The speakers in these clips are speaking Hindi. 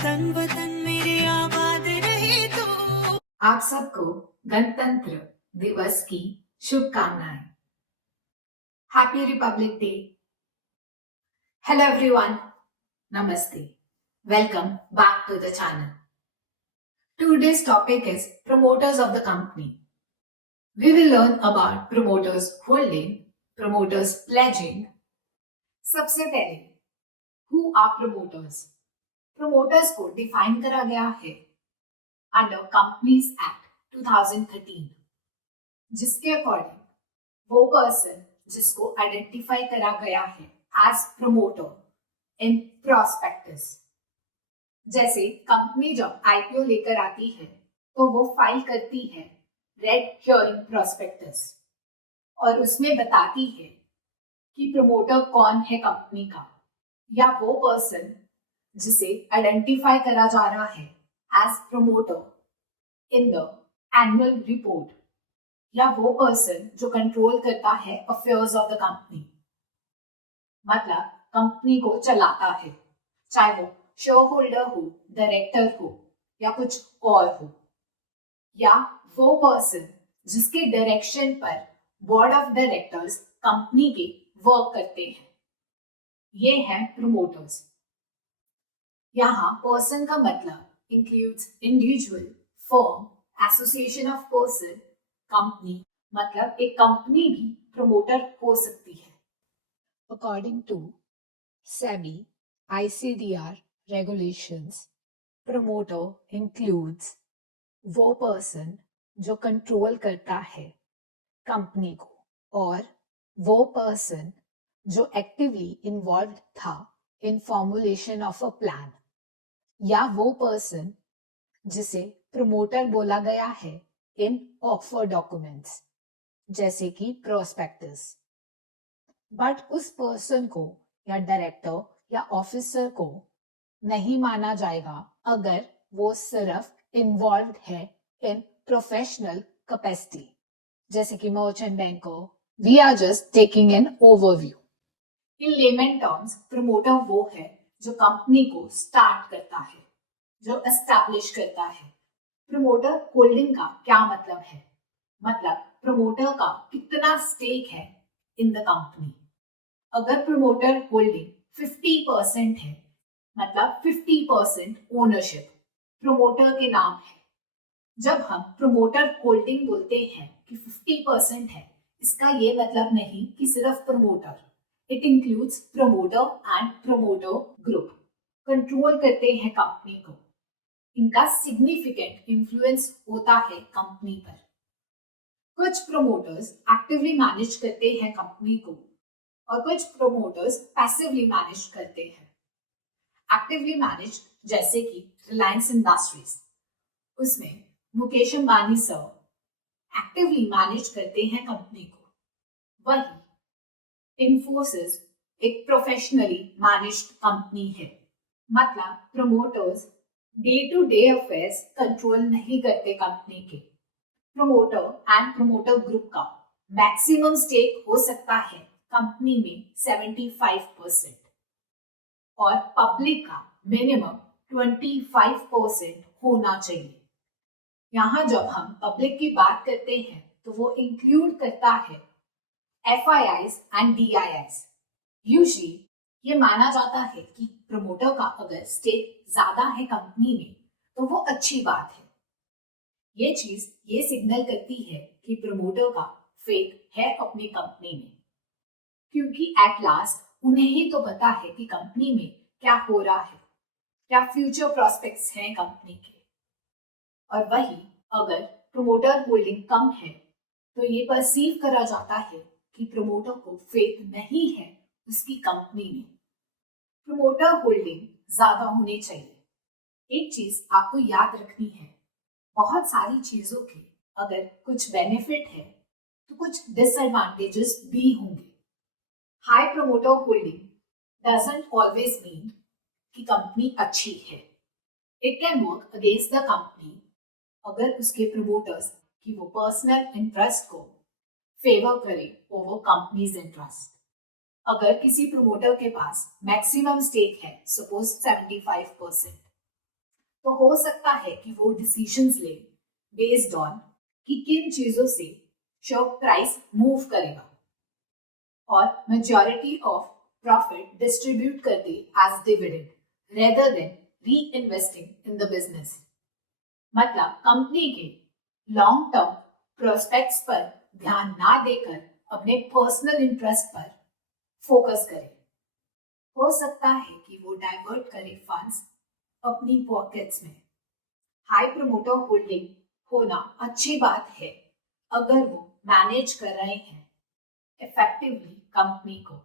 तन वतन मेरे आबाद रहे तो। आप सबको गणतंत्र दिवस की शुभकामनाएं। Happy Republic day. Hello everyone, नमस्ते, welcome back to the channel. Today's topic is promoters of the company. We will learn about promoters holding, promoters pledging. सबसे पहले who are promoters? Promoters को डिफाइन करा गया है अंडर कंपनीज एक्ट 2013, जिसके अकॉर्डिंग वो पर्सन जिसको आइडेंटिफाई करा गया है एज प्रमोटर इन प्रोस्पेक्टस। जैसे कंपनी जब आईपीओ लेकर आती है तो वो फाइल करती है रेड हियरिंग प्रोस्पेक्टस और उसमें बताती है कि प्रमोटर कौन है कंपनी का, या वो पर्सन जिसे आइडेंटिफाई करा जा रहा है as promoter in the annual report, या वो पर्सन जो कंट्रोल करता है अफेयर्स ऑफ द कंपनी, मतलब कंपनी को चलाता है, चाहे वो शेयर होल्डर हो, डायरेक्टर हो या कुछ और हो, या वो पर्सन जिसके डायरेक्शन पर बोर्ड ऑफ डायरेक्टर्स कंपनी के वर्क करते हैं, ये हैं प्रमोटर्स। यहाँ पर्सन का मतलब includes individual, firm, association of person, company, मतलब एक कंपनी भी प्रमोटर हो सकती है। According to SEBI ICDR regulations, promoter includes वो पर्सन जो कंट्रोल करता है कंपनी को, और वो पर्सन जो एक्टिवली इन्वॉल्व था इन फॉर्मुलेशन ऑफ अ प्लान, या वो पर्सन जिसे प्रमोटर बोला गया है इन ऑफर डॉक्यूमेंट्स जैसे कि प्रोस्पेक्टस। बट उस पर्सन को या डायरेक्टर या ऑफिसर को नहीं माना जाएगा अगर वो सिर्फ इन्वॉल्व है इन प्रोफेशनल कैपेसिटी, जैसे कि merchant banker. We are just taking an overview. In layman terms promoter वो है जो कंपनी को स्टार्ट करता है, जो एस्टैब्लिश करता है। प्रमोटर होल्डिंग का क्या मतलब है? मतलब प्रमोटर का कितना स्टेक है इन द कंपनी। अगर प्रमोटर होल्डिंग 50% है, मतलब 50% ओनरशिप प्रमोटर के नाम है। जब हम प्रमोटर होल्डिंग बोलते हैं कि 50% है, इसका ये मतलब नहीं कि सिर्फ promoter, it includes promoter and promoter group control करते हैं कंपनी को। इनका सिग्निफिकेंट इन्फ्लुएंस होता है कंपनी पर। कुछ प्रमोटर्स एक्टिवली मैनेज करते हैं कंपनी को और कुछ प्रमोटर्स पैसिवली मैनेज करते हैं। एक्टिवली मैनेज जैसे कि रिलायंस इंडस्ट्रीज, उसमें Mukesh Ambani sir actively manage करते हैं कंपनी को। वही इन्फोसिस एक प्रोफेशनली मैनेज्ड कंपनी है, मतलब promoters day to day affairs control नहीं करते कंपनी के। प्रमोटर एंड प्रमोटर ग्रुप का मैक्सिमम स्टेक हो सकता है कंपनी में 75% और पब्लिक का मिनिमम 25% होना चाहिए। यहाँ जब हम पब्लिक की बात करते हैं तो वो इंक्लूड करता है FIIs एंड DIIs। यूजुअली ये माना जाता है कि प्रमोटर का अगर स्टेक ज्यादा है कंपनी में तो वो अच्छी बात है। ये चीज ये सिग्नल करती है कि प्रमोटर का फेथ है अपनी कंपनी में, क्योंकि एट लास्ट उन्हें ही तो पता है कि कंपनी में क्या हो रहा है, क्या फ्यूचर प्रोस्पेक्ट्स हैं कंपनी के। और वही अगर प्रमोटर होल्डिंग कम है तो ये परसीव करा जाता है कि प्रमोटर को फेथ नहीं है उसकी कंपनी में। प्रमोटर होल्डिंग ज्यादा होनी चाहिए। एक चीज आपको याद रखनी है, बहुत सारी चीजों के अगर कुछ बेनिफिट है तो कुछ डिसएडवांटेजेस भी होंगे। High promoter holding doesn't always mean कि कंपनी अच्छी है। It can work against the company अगर उसके प्रमोटर्स की वो पर्सनल इंटरेस्ट को फेवर करे ओवर कंपनीज इंटरेस्ट। अगर किसी प्रमोटर के पास मैक्सिमम स्टेक है, सपोज 75%, तो हो सकता है कि वो डिसीजंस ले बेस्ड ऑन कि किन चीजों से शेयर प्राइस मूव करेगा और मेजॉरिटी ऑफ प्रॉफिट डिस्ट्रीब्यूट कर दे एज डिविडेंड रेदर देन री इन्वेस्टिंग इन द बिजनेस। मतलब कंपनी के लॉन्ग टर्म प्रोस्पेक्ट्स पर ध्यान ना देकर अपने पर्सनल इंटरेस्ट पर फोकस करे। हो सकता है कि वो डाइवर्ट करे फंड्स अपनी पॉकेट्स में। हाई प्रमोटर होल्डिंग होना अच्छी बात है अगर वो मैनेज कर रहे हैं इफेक्टिवली कंपनी को,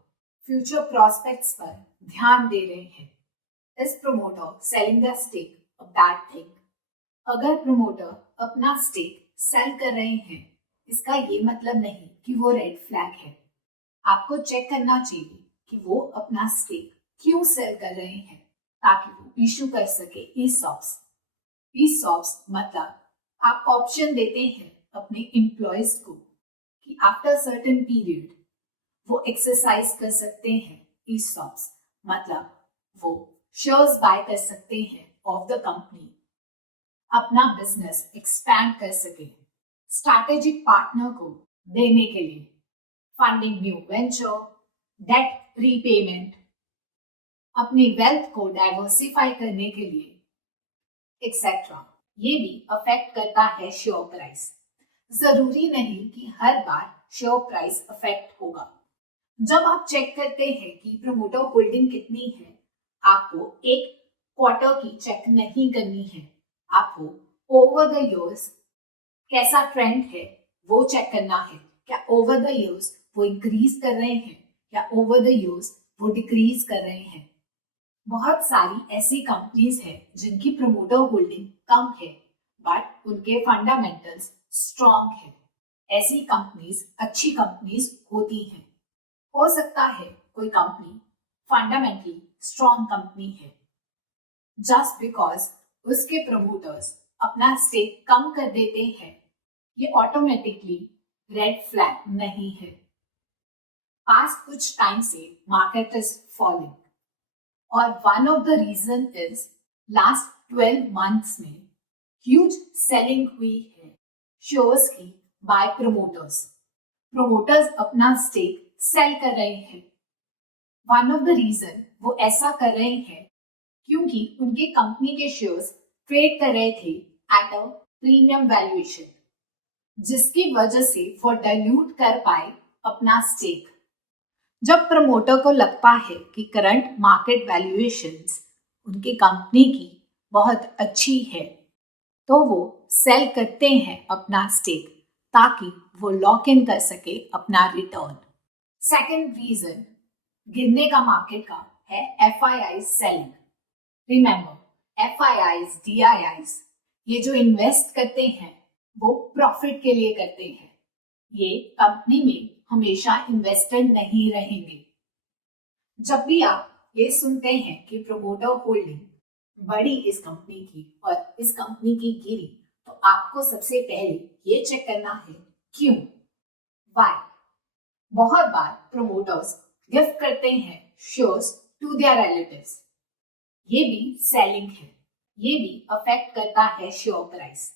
फ्यूचर प्रोस्पेक्ट्स पर ध्यान दे रहे हैं। Is promoter selling the stake a bad thing? अगर प्रमोटर अपना स्टेक सेल कर रहे हैं इसका ये मतलब नहीं कि वो रेड फ्लैग है। आपको चेक करना चाहिए कि वो अपना स्टेक क्यों सेल कर रहे हैं ताकि वो इशू कर सके ESOPs। ESOPs मतलब आप ऑप्शन देते हैं अपने एम्प्लॉयज को कि आफ्टर सर्टेन पीरियड वो एक्सरसाइज कर सकते हैं। ESOPs मतलब वो शेयर्स बाय कर सकते हैं ऑफ द कंपनी, अपना बिजनेस एक्सपैंड कर सके, स्ट्रैटेजिक पार्टनर को देने के लिए, funding new venture, debt repayment, अपनी वेल्थ को डाइवर्सिफाई करने के लिए एक्सेट्रा। ये भी अफेक्ट करता है शेयर प्राइस। जरूरी नहीं कि हर बार शेयर प्राइस अफेक्ट होगा। जब आप चेक करते हैं कि प्रमोटर होल्डिंग कितनी है, आपको एक क्वार्टर की चेक नहीं करनी है। आपको ओवर द इयर्स कैसा ट्रेंड है वो चेक करना है। क्या ओवर द इयर्स वो इंक्रीज कर रहे हैं या ओवर द इयर्स वो डिक्रीज कर रहे हैं। बहुत सारी ऐसी कंपनीज हैं जिनकी प्रमोटर होल्डिंग कम है बट उनके फंडामेंटल्स स्ट्रॉन्ग है। ऐसी कंपनीज अच्छी कंपनीज होती हैं। हो सकता है कोई कंपनी फंडामेंटली स्ट्रॉन्ग कंपनी है, जस्ट बिकॉज उसके प्रमोटर्स अपना स्टेक कम कर देते हैं ये ऑटोमेटिकली रेड फ्लैग नहीं है। पास्ट कुछ टाइम से मार्केट इज फॉलिंग और one of the reason is last 12 months में ह्यूज सेलिंग हुई है शेयर्स की बाय प्रमोटर्स। प्रमोटर्स अपना स्टेक सेल कर रहे हैं। वन ऑफ द रीजन वो ऐसा कर रहे हैं क्योंकि उनके कंपनी के शेयर्स ट्रेड कर रहे थे एट अ प्रीमियम वैल्यूएशन, जिसकी वजह से वो डाइल्यूट कर पाए अपना स्टेक। जब प्रमोटर को लगता है कि करंट मार्केट वैल्यूएशंस उनकी कंपनी की बहुत अच्छी है तो वो सेल करते हैं अपना स्टेक ताकि वो लॉक इन कर सके अपना रिटर्न। सेकेंड रीजन गिरने का मार्केट का है FII selling. Remember FIIs, DIIs ये जो इन्वेस्ट करते हैं वो प्रॉफिट के लिए करते हैं। ये कंपनी में हमेशा इन्वेस्टेड नहीं रहेंगे। जब भी आप ये सुनते हैं कि प्रमोटर होल्डिंग बड़ी इस कंपनी की और इस कंपनी की गिरी, तो आपको सबसे पहले ये चेक करना है क्यों, वाई। बहुत बार प्रमोटर्स गिफ्ट करते हैं शेयर्स टू देयर रिलेटिव्स। ये भी सेलिंग है। ये भी अफेक्ट करता है शेयर प्राइस।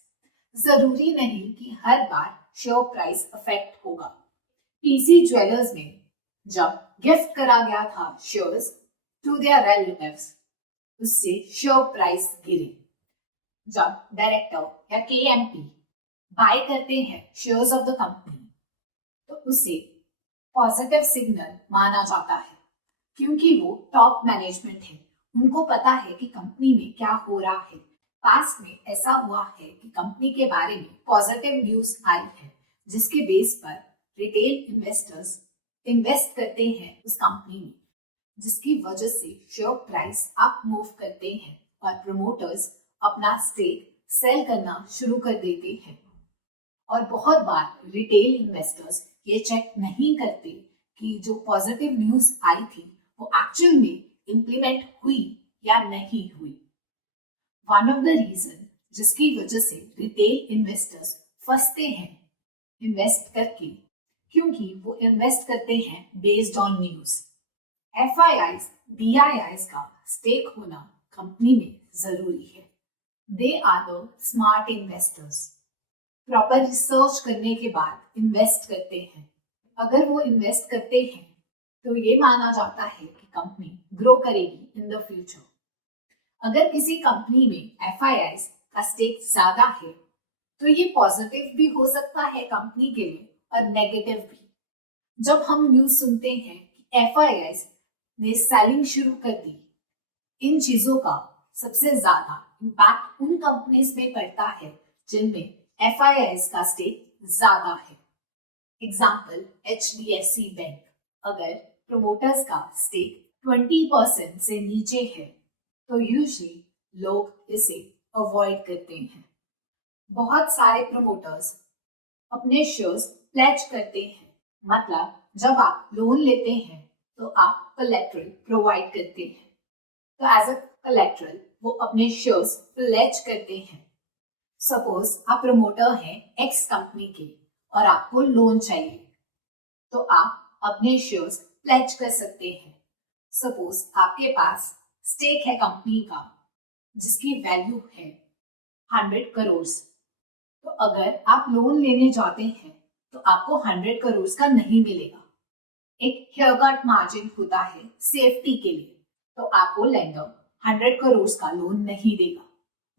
जरूरी नहीं कि हर बार शेयर प्राइस अफेक्ट होगा। PC ज्वेलर्स में जब गिफ्ट करा गया था शेयर्स टू देयर रिलेटिव्स, उससे शेयर प्राइस गिरे। जब डायरेक्टर या KMP बाय करते हैं शेयर्स ऑफ द कंपनी तो उसे पॉजिटिव सिग्नल माना जाता है क्योंकि वो टॉप मैनेजमेंट है। उनको पता है कि कंपनी में क्या हो रहा है। पास्ट में ऐसा हुआ है कि कंपनी के बारे में पॉजिटिव न्यूज आई है जिसके बेस पर रिटेल इन्वेस्टर्स इन्वेस्ट करते हैं उस कंपनी में, जिसकी वजह से शेयर प्राइस अप मूव करते हैं और प्रमोटर्स अपना स्टेक सेल करना शुरू कर देते हैं। और बहुत बार रिटेल इन्वेस्टर्स ये चेक नहीं करते कि जो पॉजिटिव न्यूज आई थी वो एक्चुअल में इम्प्लीमेंट हुई या नहीं हुई। वन ऑफ द रीजन जिसकी वजह से रिटेल इन्वेस्टर्स फंसते हैं इन्वेस्ट करके, क्योंकि वो इन्वेस्ट करते हैं based on news. FIIs, DIIs का स्टेक होना कंपनी में जरूरी है। They are the smart investors. Proper research करने के बाद इन्वेस्ट करते हैं। अगर वो इन्वेस्ट करते हैं तो ये माना जाता है कि कंपनी ग्रो करेगी इन द फ्यूचर। अगर किसी कंपनी में एफआईआईज का स्टेक ज्यादा है तो ये पॉजिटिव भी हो सकता है कंपनी के लिए और नेगेटिव भी। जब हम न्यूज सुनते हैं कि एफआईआईज ने सेलिंग शुरू कर दी, इन चीजों का सबसे ज्यादा इम्पैक्ट उन कंपनीज में पड़ता है जिनमें एफआईआईज का स्टेक ज्यादा है। Example HDFC bank. अगर प्रोमोटर्स का स्टेक 20% से नीचे है तो यूजुअली लोग इसे अवॉइड करते हैं। बहुत सारे प्रमोटर्स अपने शेयर्स प्लेज करते हैं, मतलब जब आप लोन लेते हैं तो आप कोलेटरल प्रोवाइड करते हैं, तो एज अ कोलेटरल वो अपने शेयर्स प्लेज करते हैं। सपोज आप प्रमोटर हैं एक्स कंपनी के और आपको लोन चाहिए, तो आप अपने शेयर्स प्लेज कर सकते हैं। सपोज आपके पास स्टेक है कंपनी का जिसकी वैल्यू है 100 करोड़, तो अगर आप लोन लेने जाते हैं तो आपको 100 करोड़ का नहीं मिलेगा। एक हेयर कट मार्जिन होता है सेफ्टी के लिए, तो आपको लेंडर 100 करोड़ का लोन नहीं देगा,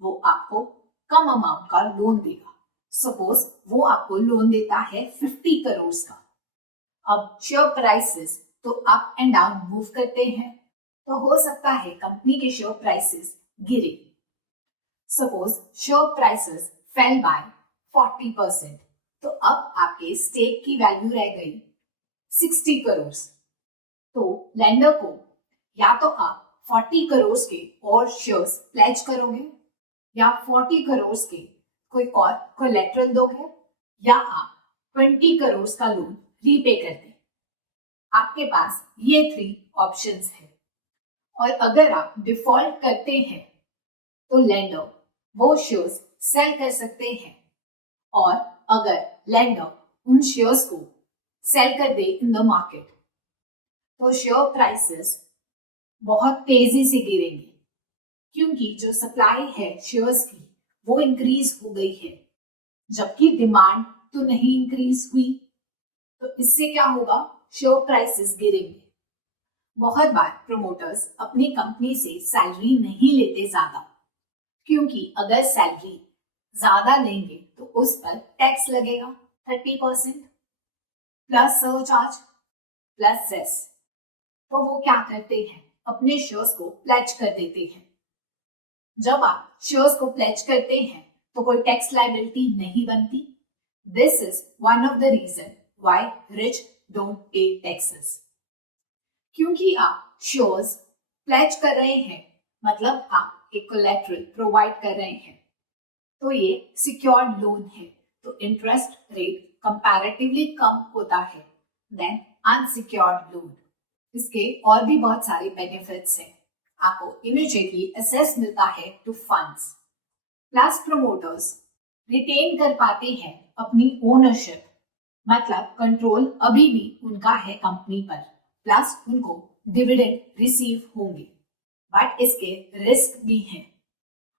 वो आपको कम अमाउंट का लोन देगा। सपोज वो आपको लोन देता है 50 करोड़ का। अब शेयर प्राइसेस तो अप एंड डाउन मूव करते हैं, तो हो सकता है कंपनी के शेयर प्राइसेस गिरे। Suppose share prices fell by 40%, तो अब आपके स्टेक की वैल्यू रह गई 60 करोड़। तो लेंडर को या तो आप 40 करोड़ के और शेयर्स प्लेज करोगे या 40 करोड़ के कोई और कोलेटरल दोगे या आप 20 करोड़ का लोन रीपे कर दें। आपके पास ये 3 ऑप्शंस है। और अगर आप डिफॉल्ट करते हैं तो लेंडर वो शेयर्स सेल कर सकते हैं, और अगर लेंडर उन शेयर्स को सेल कर दे इन द मार्केट तो शेयर प्राइसेस बहुत तेजी से गिरेंगे, क्योंकि जो सप्लाई है शेयर्स की वो इंक्रीज हो गई है, जबकि डिमांड तो नहीं इंक्रीज हुई। तो इससे क्या होगा, शेयर प्राइसेस गिरेंगे। बहुत बार प्रमोटर्स अपनी कंपनी से सैलरी नहीं लेते ज्यादा, क्योंकि अगर सैलरी ज्यादा लेंगे तो उस पर टैक्स लगेगा 30% प्लस सरचार्ज प्लस सेस। तो वो क्या करते हैं, अपने शेयर्स को प्लेज कर देते हैं। जब आप शेयर्स को प्लेज करते हैं तो कोई टैक्स लायबिलिटी नहीं बनती। This is one of the reason why rich don't pay taxes. क्योंकि आप शेयर्स प्लेज कर रहे हैं, मतलब आप एक कोलेटरल प्रोवाइड कर रहे हैं, तो ये सिक्योर्ड लोन है, तो इंटरेस्ट रेट कंपैरेटिवली कम होता है देन अनसिक्योर्ड लोन। इसके और भी बहुत सारे बेनिफिट्स हैं। आपको इमीडिएटली एक्सेस मिलता है to funds, plus promoters retain कर पाते हैं अपनी ओनरशिप, मतलब कंट्रोल अभी भी उनका है कंपनी पर, प्लस उनको डिविडेंड रिसीव होंगे। बट इसके रिस्क भी हैं।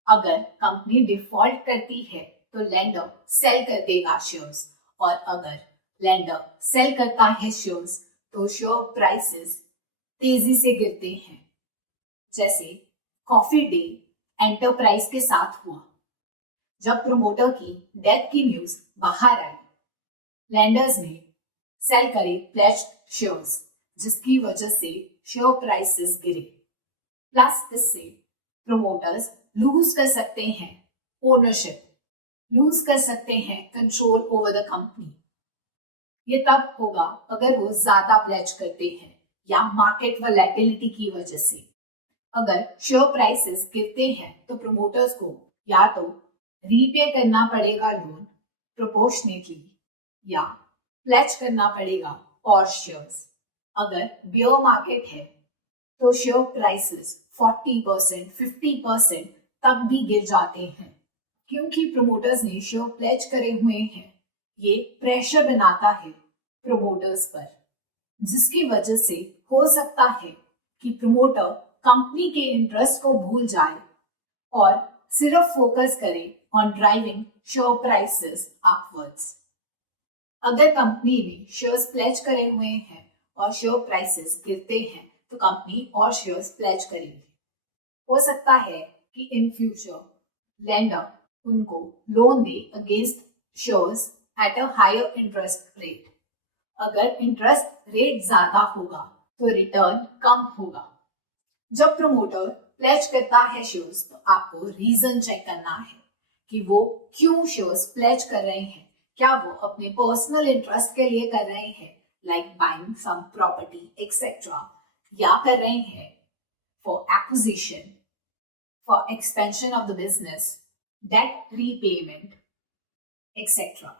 अगर कंपनी डिफॉल्ट करती है तो लेंडर सेल कर देगा शेयर्स, और अगर लेंडर सेल करता है शेयर्स तो शेयर प्राइसेस तेजी से गिरते हैं। जैसे कॉफी डे एंटरप्राइज के साथ हुआ। जब प्रमोटर की डेथ की न्यूज बाहर आई, लेंडर्स ने सेल करे प्लेज्ड शेयर्स, जिसकी वजह से शेयर प्राइसेस गिरे। प्लस इससे प्रमोटर्स लूज कर सकते हैं ओनरशिप, लूज कर सकते हैं कंट्रोल ओवर द कंपनी। ये तब होगा अगर वो ज्यादा प्लेज करते हैं या मार्केट वोलेटिलिटी की वजह से। अगर शेयर प्राइसेस गिरते हैं तो प्रमोटर्स को या तो रीपे करना पड़ेगा लोन प्रोपोर्शनेटली या प्लेज करना पड़ेगा और शेयर्स। अगर बियर मार्केट है तो शेयर प्राइसेस 40% 50% तक भी गिर जाते हैं, क्योंकि प्रमोटर्स ने शेयर प्लेज करे हुए हैं। ये प्रेशर बनाता है प्रमोटर्स पर, जिसकी वजह से हो सकता है कि प्रमोटर कंपनी के इंटरेस्ट को भूल जाए और सिर्फ फोकस करें on driving share prices upwards. अगर कंपनी ने शेयर्स प्लेज करे हुए हैं और शेयर प्राइसेस गिरते हैं तो कंपनी और शेयर्स प्लेज करेगी। हो सकता है कि इन फ्यूचर लेंडर उनको लोन दे against shares at a higher interest rate. अगर इंटरेस्ट रेट ज्यादा होगा तो रिटर्न कम होगा। जब प्रमोटर प्लेज करता है शेयर्स तो आपको रीजन चेक करना है कि वो क्यों शेयर्स प्लेज कर रहे हैं। क्या वो अपने पर्सनल इंटरेस्ट के लिए कर रहे हैं, like buying some property etcetera, या कर रहे हैं for acquisition, for expansion of the business, debt repayment etcetera.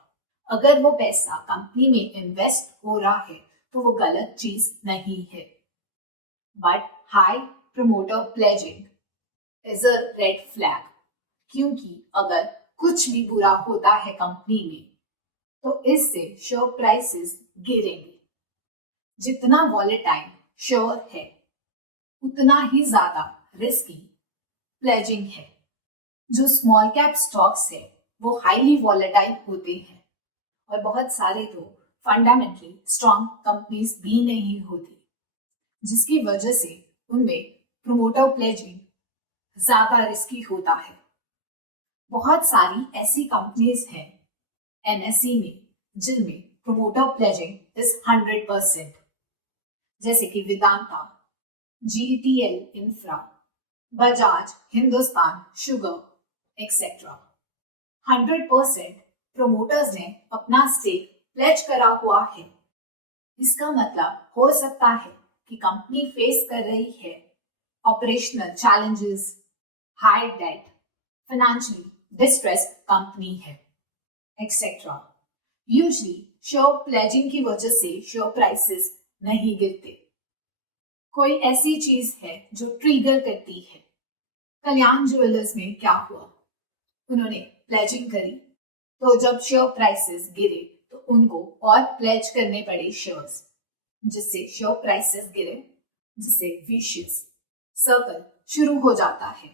अगर वो पैसा कंपनी में इन्वेस्ट हो रहा है तो वो गलत चीज नहीं है। But high promoter pledging is a red flag, क्योंकि अगर कुछ भी बुरा होता है कंपनी में तो इससे शेयर प्राइसेस गिरेंगे। जितना वॉलेटाइल शेयर है उतना ही ज्यादा रिस्की प्लेजिंग है। जो स्मॉल कैप स्टॉक्स है वो हाईली वॉलेटाइल होते हैं और बहुत सारे तो फंडामेंटली स्ट्रॉन्ग कंपनीज भी नहीं होती, जिसकी वजह से उनमें प्रमोटर प्लेजिंग ज्यादा रिस्की होता है। बहुत सारी ऐसी कंपनीज हैं एनएसई में जिनमें प्रमोटर प्लेजिंग इज 100%, जैसे कि Vedanta, GTL infra, Bajaj, Hindustan sugar etcetera. 100% promoters ने अपना स्टेक प्लेज करा हुआ है। इसका मतलब हो सकता है कि कंपनी फेस कर रही है operational challenges, high debt, financially distressed company है एक्सेट्रा। यूजुअली शेयर प्लेजिंग की वजह से शेयर प्राइसेस नहीं गिरते। कोई ऐसी चीज है जो ट्रिगर करती है। कल्याण ज्वेलर्स में क्या हुआ, उन्होंने प्लेजिंग करी तो जब शेयर प्राइसेस गिरे तो उनको और प्लेज करने पड़े शेयर्स, जिससे शेयर प्राइसेस गिरे, जिससे विशियस सर्कल शुरू हो जाता है।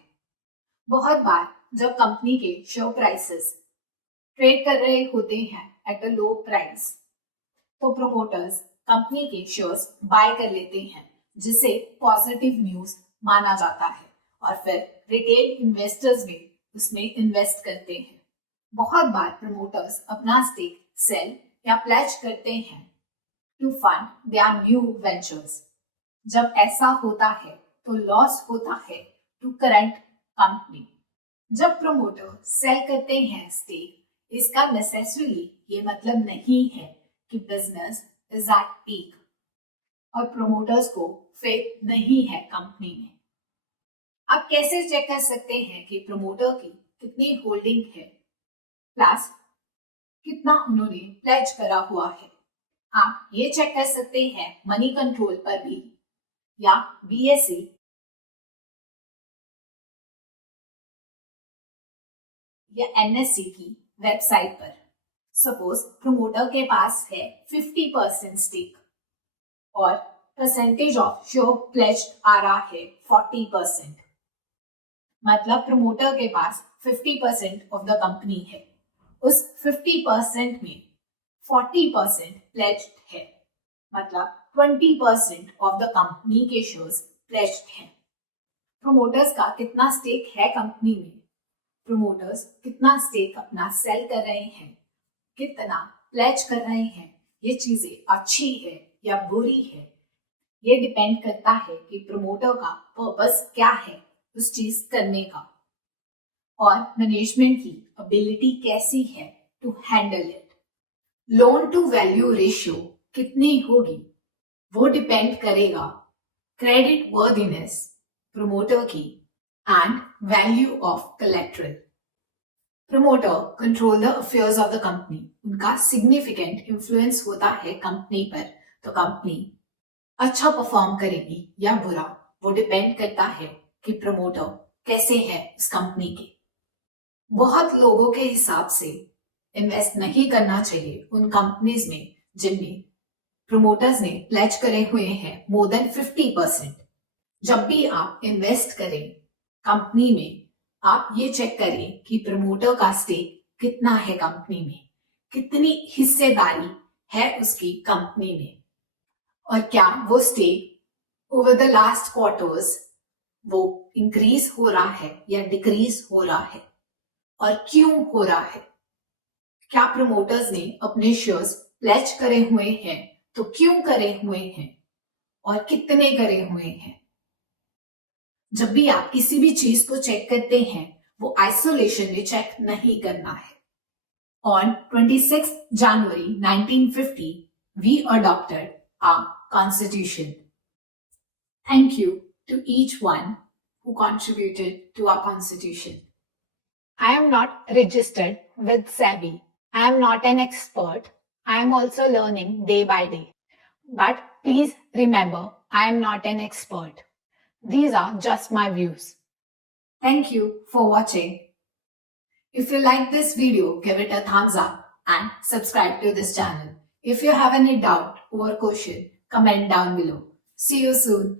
बहुत बार जब कंपनी के शेयर प्राइसेस ट्रेड कर रहे होते हैं एट अ लो प्राइस तो प्रमोटर्स कंपनी के शेयर्स बाय कर लेते हैं, जिसे पॉजिटिव न्यूज माना जाता है और फिर रिटेल इन्वेस्टर्स भी उसमें इन्वेस्ट करते हैं। बहुत बार प्रमोटर्स अपना स्टेक सेल या प्लेज करते हैं to fund their new ventures. जब ऐसा होता है तो लॉस होता है टू करंट कंपनी। जब प्रमोटर सेल करते हैं स्टेक, इसका नेसेसरीली ये मतलब नहीं है कि बिजनेस इज एट पीक और प्रमोटर्स को फेथ नहीं है कंपनी में। आप कैसे चेक कर सकते हैं कि प्रमोटर की कितनी होल्डिंग है प्लस कितना उन्होंने प्लेज करा हुआ है? आप ये चेक कर सकते हैं मनी कंट्रोल पर भी या बीएसई या एनएससी की वेबसाइट पर। सपोज प्रमोटर के पास है 50% स्टेक और परसेंटेज ऑफ शेयर प्लेज आ रहा है 40%, मतलब प्रमोटर के पास 50% ऑफ द कंपनी है। उस 50% में 40% प्लेज्ड है, मतलब 20% ऑफ द कंपनी के शेयर्स प्लेज्ड हैं। प्रमोटर्स का कितना स्टेक है कंपनी में, प्रमोटर्स कितना स्टेक अपना सेल कर रहे हैं, कितना प्लेज कर रहे हैं, ये चीजें अच्छी है या बुरी है, ये डिपेंड करता है कि प्रमोटर का पर्पस क्या है उस चीज करने का और मैनेजमेंट की एबिलिटी कैसी है to handle it. Loan to value ratio कितनी होगी वो डिपेंड करेगा क्रेडिट वर्दीनेस प्रमोटर की and value of collateral. Promoter control the affairs of the company, उनका सिग्निफिकेंट इन्फ्लुएंस होता है कंपनी पर, तो कंपनी अच्छा परफॉर्म करेगी या बुरा वो डिपेंड करता है कि प्रमोटर कैसे है उस कंपनी के। बहुत लोगों के हिसाब से इन्वेस्ट नहीं करना चाहिए उन कंपनीज में जिनमें प्रमोटर्स ने प्लेज करे हुए हैं मोर देन 50%। जब भी आप इन्वेस्ट करें कंपनी में, आप ये चेक करिए कि प्रमोटर का स्टेक कितना है कंपनी में, कितनी हिस्सेदारी है उसकी कंपनी में, और क्या वो stake over the last quarters वो इंक्रीज हो रहा है या डिक्रीज हो रहा है, और क्यों हो रहा है। क्या प्रमोटर्स ने अपने शेयर्स प्लेज करे हुए हैं तो क्यों करे हुए हैं और कितने करे हुए हैं। जब भी आप किसी भी चीज को चेक करते हैं वो आइसोलेशन में चेक नहीं करना है। On 26 January 1950, we adopted our constitution. Thank you to each one who contributed to our constitution. I am not registered with SEBI. I am not an expert. I am also learning day by day. But please remember, I am not an expert. These are just my views. Thank you for watching. If you like this video, give it a thumbs up and subscribe to this channel. If you have any doubt or question, comment down below. See you soon.